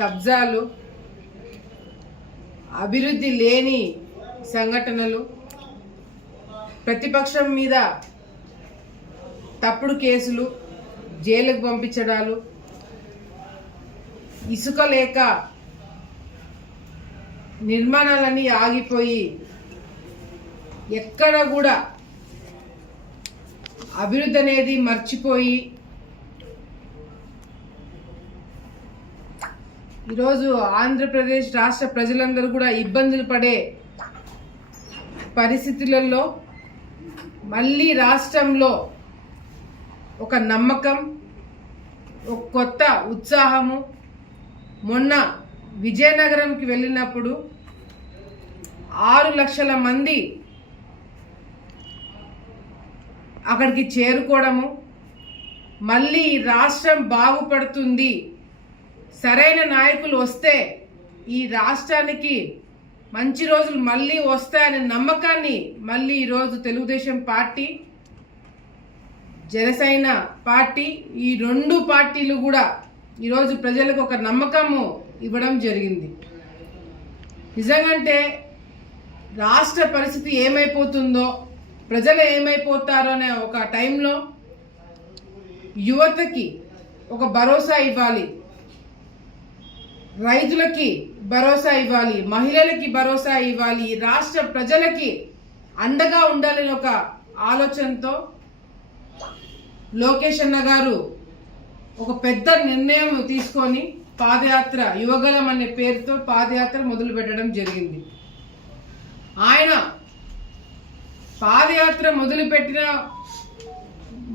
కబ్జాలు, అభివృద్ధి లేని సంఘటనలు, ప్రతిపక్షం మీద తప్పుడు కేసులు, జైలుకు పంపించడాలు, ఇసుక లేక నిర్మాణాలన్నీ ఆగిపోయి ఎక్కడ కూడా అభివృద్ధి అనేది మర్చిపోయి ఈరోజు ఆంధ్రప్రదేశ్ రాష్ట్ర ప్రజలందరూ కూడా ఇబ్బందులు పడే పరిస్థితులలో మళ్ళీ రాష్ట్రంలో ఒక నమ్మకం, ఒక కొత్త ఉత్సాహము. మొన్న విజయనగరంకి వెళ్ళినప్పుడు 6 లక్షల మంది అక్కడికి చేరుకోవడము, మళ్ళీ రాష్ట్రం బాగుపడుతుంది, సరైన నాయకులు వస్తే ఈ రాష్ట్రానికి మంచి రోజులు మళ్ళీ వస్తాయనే నమ్మకాన్ని మళ్ళీ ఈరోజు తెలుగుదేశం పార్టీ, జనసేన పార్టీ, ఈ 2 పార్టీలు కూడా ఈరోజు ప్రజలకు ఒక నమ్మకము ఇవ్వడం జరిగింది. నిజంగంటే రాష్ట్ర పరిస్థితి ఏమైపోతుందో, ప్రజలు ఏమైపోతారో అనే ఒక టైంలో యువతకి ఒక భరోసా ఇవ్వాలి, రైతులకి భరోసా ఇవ్వాలి, మహిళలకి భరోసా ఇవ్వాలి, రాష్ట్ర ప్రజలకి అండగా ఉండాలని ఒక ఆలోచనతో లోకేష్ అన్న గారు ఒక పెద్ద నిర్ణయం తీసుకొని పాదయాత్ర, యువగలం అనే పేరుతో పాదయాత్ర మొదలు పెట్టడం జరిగింది. ఆయన పాదయాత్ర మొదలుపెట్టిన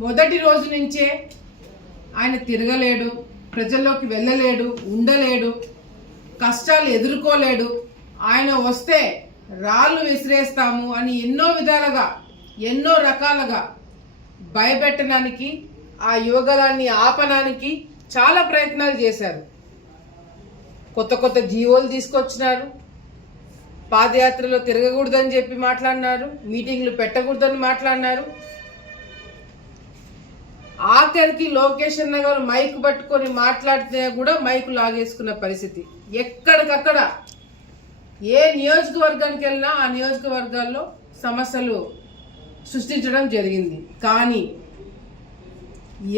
మొదటి రోజు నుంచే ఆయన తిరగలేడు, ప్రజల్లోకి వెళ్ళలేడు, ఉండలేడు, కష్టాలు ఎదుర్కోలేడు. ఆయన వస్తే రాళ్ళు విసిరేస్తాము అని ఎన్నో విధాలుగా, ఎన్నో రకాలుగా భయపెట్టడానికి, ఆ యువగలాన్ని ఆపడానికి చాలా ప్రయత్నాలు చేశారు. కొత్త కొత్త జీవోలు తీసుకొచ్చినారు, పాదయాత్రలో తిరగకూడదని చెప్పి మాట్లాడినారు, మీటింగ్లు పెట్టకూడదని మాట్లాడినారు. ఆఖరికి లోకేష్ అన్న గారు మైక్ పట్టుకొని మాట్లాడితే కూడా మైకు లాగేసుకున్న పరిస్థితి. ఎక్కడికక్కడ ఏ నియోజకవర్గానికి వెళ్ళినా ఆ నియోజకవర్గాల్లో సమస్యలు సృష్టించడం జరిగింది. కానీ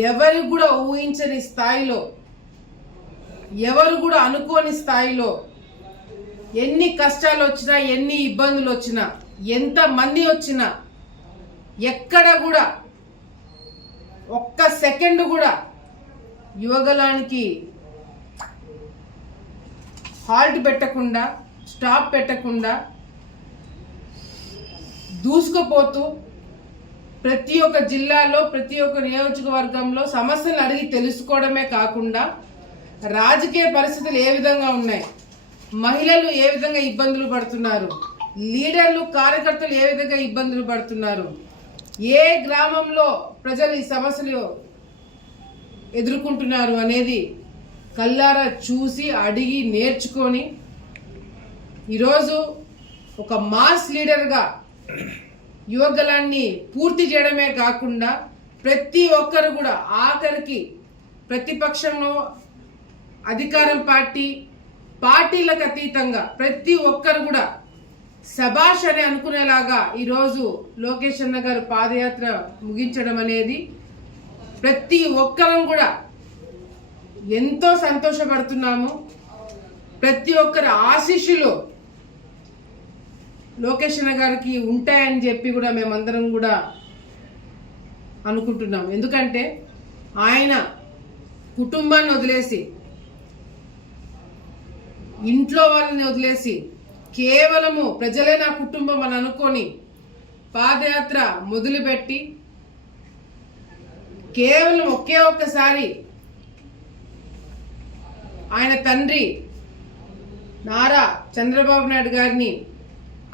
ఎవరు కూడా ఊహించని స్థాయిలో, ఎవరు కూడా అనుకోని స్థాయిలో ఎన్ని కష్టాలు వచ్చినా, ఎన్ని ఇబ్బందులు వచ్చినా, ఎంత మంది వచ్చినా ఎక్కడ కూడా ఒక్క సెకండ్ కూడా యువగలానికి హాల్ట్ పెట్టకుండా, స్టాప్ పెట్టకుండా దూసుకుపోతూ ప్రతి ఒక్క జిల్లాలో, ప్రతి ఒక్క నియోజకవర్గంలో సమస్యలు అడిగి తెలుసుకోవడమే కాకుండా రాజకీయ పరిస్థితులు ఏ విధంగా ఉన్నాయి, మహిళలు ఏ విధంగా ఇబ్బందులు పడుతున్నారు, లీడర్లు, కార్యకర్తలు ఏ విధంగా ఇబ్బందులు పడుతున్నారు, ఏ గ్రామంలో ప్రజలు ఈ సమస్యలు ఎదుర్కొంటున్నారు అనేది కళ్ళారా చూసి, అడిగి, నేర్చుకొని ఈరోజు ఒక మాస్ లీడర్గా యువగలాన్ని పూర్తి చేయడమే కాకుండా ప్రతి ఒక్కరు కూడా, ఆఖరికి ప్రతిపక్షంలో అధికారం పార్టీ, పార్టీలకు అతీతంగా ప్రతి ఒక్కరు కూడా శభాష్ అని అనుకునేలాగా ఈరోజు లోకేష్ అన్న గారు పాదయాత్ర ముగించడం అనేది ప్రతి ఒక్కరం కూడా ఎంతో సంతోషపడుతున్నాము. ప్రతి ఒక్కరి ఆశీస్సులు లోకేష్ అన్న గారికి ఉంటాయని చెప్పి కూడా మేమందరం కూడా అనుకుంటున్నాం. ఎందుకంటే ఆయన కుటుంబాన్ని వదిలేసి, ఇంట్లో వాళ్ళని వదిలేసి కేవలము ప్రజలే నా కుటుంబం అని అనుకొని పాదయాత్ర మొదలుపెట్టి కేవలం ఒకే ఒక్కసారి ఆయన తండ్రి నారా చంద్రబాబు నాయుడు గారిని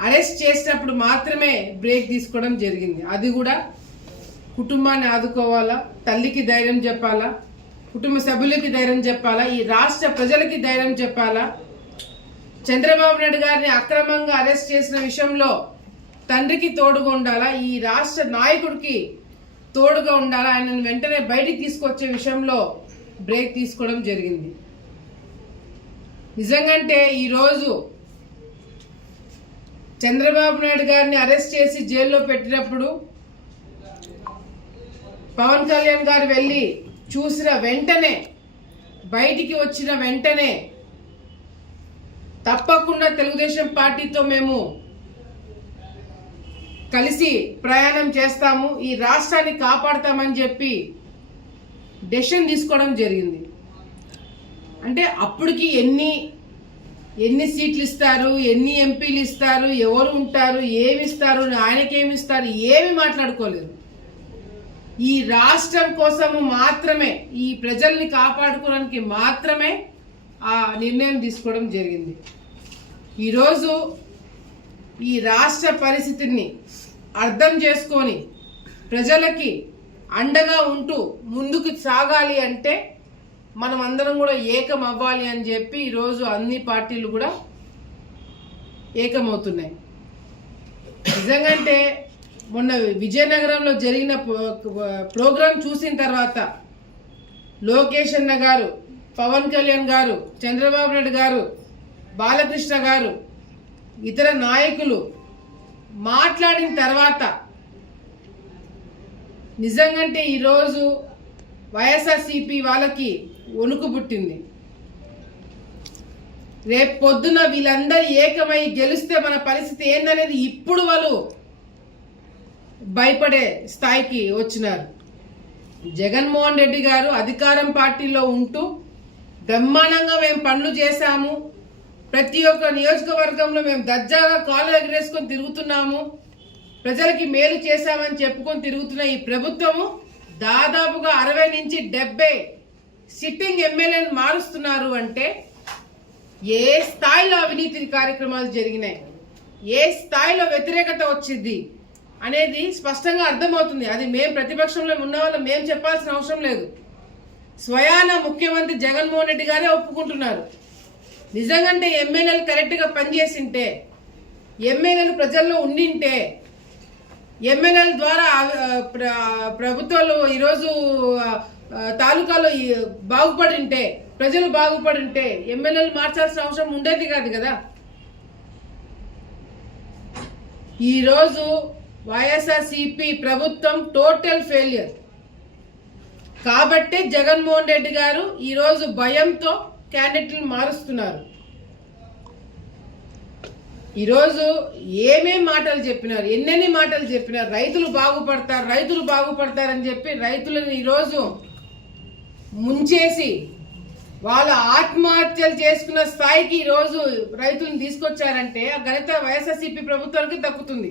అరెస్ట్ చేసినప్పుడు మాత్రమే బ్రేక్ తీసుకోవడం జరిగింది. అది కూడా కుటుంబాన్ని ఆదుకోవాలా, తల్లికి ధైర్యం చెప్పాలా, కుటుంబ సభ్యులకి ధైర్యం చెప్పాలా, ఈ రాష్ట్ర ప్రజలకి ధైర్యం చెప్పాలా. చంద్రబాబు నాయుడు గారిని అక్రమంగా అరెస్ట్ చేసిన విషయంలో తండ్రికి తోడుగా ఉండాలా, ఈ రాష్ట్ర నాయకుడికి తోడుగా ఉండాలా, ఆయనను వెంటనే బయటికి తీసుకొచ్చే విషయంలో బ్రేక్ తీసుకోవడం జరిగింది. నిజంగంటే ఈరోజు చంద్రబాబు నాయుడు గారిని అరెస్ట్ చేసి జైల్లో పెట్టినప్పుడు పవన్ కళ్యాణ్ గారు వెళ్ళి చూసిన వెంటనే, బయటికి వచ్చిన వెంటనే తప్పకుండా తెలుగుదేశం పార్టీతో మేము కలిసి ప్రయాణం చేస్తాము, ఈ రాష్ట్రాన్ని కాపాడతామని చెప్పి డెసిషన్ తీసుకోవడం జరిగింది. అంటే అప్పటికి ఎన్ని సీట్లు ఇస్తారు, ఎన్ని ఎంపీలు ఇస్తారు, ఎవరు ఉంటారు, ఏమి ఇస్తారు, ఆయనకేమి ఇస్తారు, ఏమి మాట్లాడుకోలేదు. ఈ రాష్ట్రం కోసము మాత్రమే, ఈ ప్రజల్ని కాపాడుకోవడానికి మాత్రమే ఆ నిర్ణయం తీసుకోవడం జరిగింది. ఈరోజు ఈ రాష్ట్ర పరిస్థితిని అర్థం చేసుకొని ప్రజలకి అండగా ఉంటూ ముందుకు సాగాలి అంటే మనం అందరం కూడా ఏకం అవ్వాలి అని చెప్పి ఈరోజు అన్ని పార్టీలు కూడా ఏకమవుతున్నాయి. నిజంగంటే మొన్న విజయనగరంలో జరిగిన ప్రోగ్రాం చూసిన తర్వాత లోకేష్ అన్న గారు, పవన్ కళ్యాణ్ గారు, చంద్రబాబు నాయుడు గారు, బాలకృష్ణ గారు, ఇతర నాయకులు మాట్లాడిన తర్వాత నిజంగంటే ఈరోజు వైఎస్ఆర్సీపీ వాళ్ళకి వణుకు పుట్టింది. రేపు పొద్దున వీళ్ళందరూ ఏకమై గెలిస్తే మన పరిస్థితి ఏందనేది ఇప్పుడు వాళ్ళు భయపడే స్థాయికి వచ్చినారు. జగన్మోహన్ రెడ్డి గారు అధికారం పార్టీలో ఉంటూ బ్రహ్మాండంగా మేము పనులు చేశాము, ప్రతి ఒక్క నియోజకవర్గంలో మేము దర్జాగా కాళ్ళు ఎగరేసుకొని తిరుగుతున్నాము, ప్రజలకి మేలు చేశామని చెప్పుకొని తిరుగుతున్న ఈ ప్రభుత్వము దాదాపుగా 60 నుంచి 70 సిట్టింగ్ ఎమ్మెల్యేలు మారుస్తున్నారు. అంటే ఏ స్థాయిలో అవినీతి కార్యక్రమాలు జరిగినాయి, ఏ స్థాయిలో వ్యతిరేకత వచ్చింది అనేది స్పష్టంగా అర్థమవుతుంది. అది మేము ప్రతిపక్షంలో ఉన్న వాళ్ళు మేము చెప్పాల్సిన అవసరం లేదు. స్వయాన ముఖ్యమంత్రి జగన్మోహన్ రెడ్డి గారే ఒప్పుకుంటున్నారు. నిజంగానే ఎమ్మెల్యేలు కరెక్ట్గా పనిచేసింటే, ఎమ్మెల్యేలు ప్రజల్లో ఉండింటే, ఎమ్మెల్యేల ద్వారా ప్రభుత్వాలు ఈరోజు తాలూకాలో బాగుపడింటే, ప్రజలు బాగుపడింటే ఎమ్మెల్యేలు మార్చాల్సిన అవసరం ఉండేది కాదు కదా. ఈరోజు వైఎస్ఆర్సీపీ ప్రభుత్వం టోటల్ ఫెయిల్యూర్ కాబట్టి జగన్మోహన్ రెడ్డి గారు ఈరోజు భయంతో క్యాండిడేట్లను మారుస్తున్నారు. ఈరోజు ఏమేం మాటలు చెప్పినారు, ఎన్నెన్ని మాటలు చెప్పినారు, రైతులు బాగుపడతారు, రైతులు బాగుపడతారని చెప్పి రైతులను ఈరోజు ముంచేసి వాళ్ళ ఆత్మహత్యలు చేసుకున్న స్థాయికి ఈరోజు రైతులను తీసుకొచ్చారంటే ఆ ఘనత వైఎస్ఆర్సీపీ ప్రభుత్వానికి దక్కుతుంది.